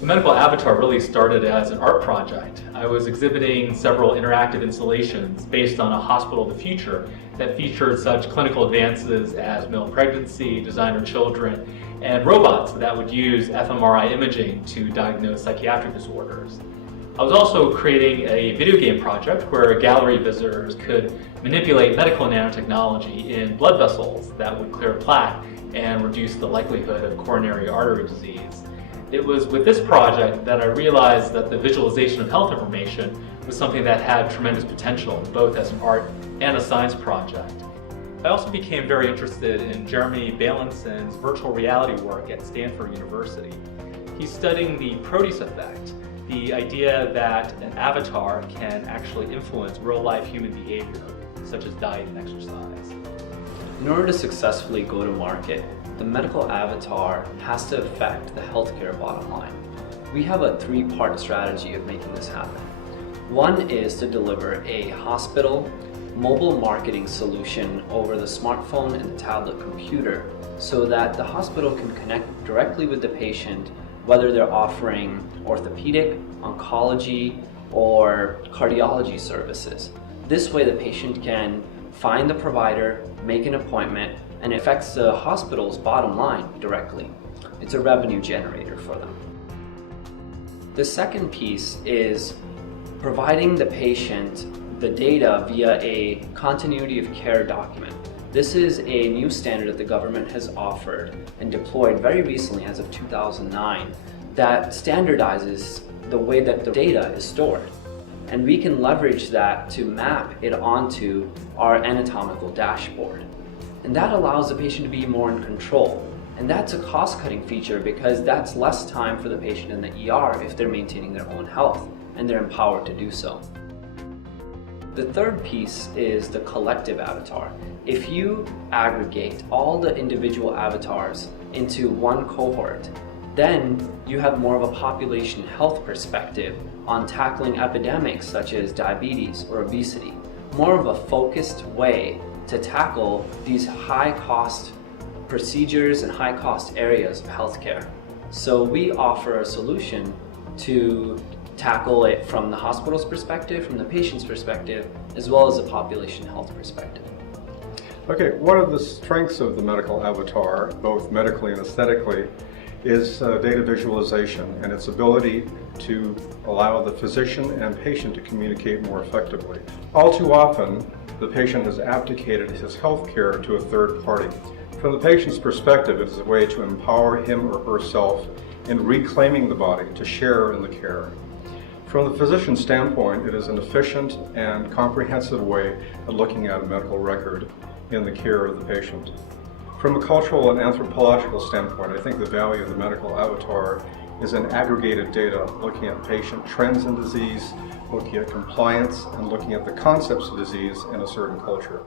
The medical avatar really started as an art project. I was exhibiting several interactive installations based on a hospital of the future that featured such clinical advances as male pregnancy, designer children, and robots that would use fMRI imaging to diagnose psychiatric disorders. I was also creating a video game project where gallery visitors could manipulate medical nanotechnology in blood vessels that would clear plaque and reduce the likelihood of coronary artery disease. It was with this project that I realized that the visualization of health information was something that had tremendous potential, both as an art and a science project. I also became very interested in Jeremy Bailenson virtual reality work at Stanford University. He's studying the Proteus effect, the idea that an avatar can actually influence real-life human behavior, such as diet and exercise. In order to successfully go to market, the medical avatar has to affect the healthcare bottom line. We have a three-part strategy of making this happen. One is to deliver a hospital mobile marketing solution over the smartphone and the tablet computer so that the hospital can connect directly with the patient, whether they're offering orthopedic, oncology, or cardiology services. This way the patient can find the provider, make an appointment, and it affects the hospital's bottom line directly. It's a revenue generator for them. The second piece is providing the patient the data via a continuity of care document. This is a new standard that the government has offered and deployed very recently as of 2009 that standardizes the way that the data is stored. And we can leverage that to map it onto our anatomical dashboard. And that allows the patient to be more in control. And that's a cost-cutting feature because that's less time for the patient in the ER if they're maintaining their own health and they're empowered to do so. The third piece is the collective avatar. If you aggregate all the individual avatars into one cohort, then you have more of a population health perspective on tackling epidemics such as diabetes or obesity. More of a focused way to tackle these high-cost procedures and high-cost areas of healthcare. So we offer a solution to tackle it from the hospital's perspective, from the patient's perspective, as well as the population health perspective. Okay, one of the strengths of the medical avatar, both medically and aesthetically, is data visualization and its ability to allow the physician and patient to communicate more effectively. All too often, the patient has abdicated his health care to a third party. From the patient's perspective, it is a way to empower him or herself in reclaiming the body to share in the care. From the physician's standpoint, it is an efficient and comprehensive way of looking at a medical record in the care of the patient. From a cultural and anthropological standpoint, I think the value of the medical avatar is in aggregated data, looking at patient trends in disease, looking at compliance, and looking at the concepts of disease in a certain culture.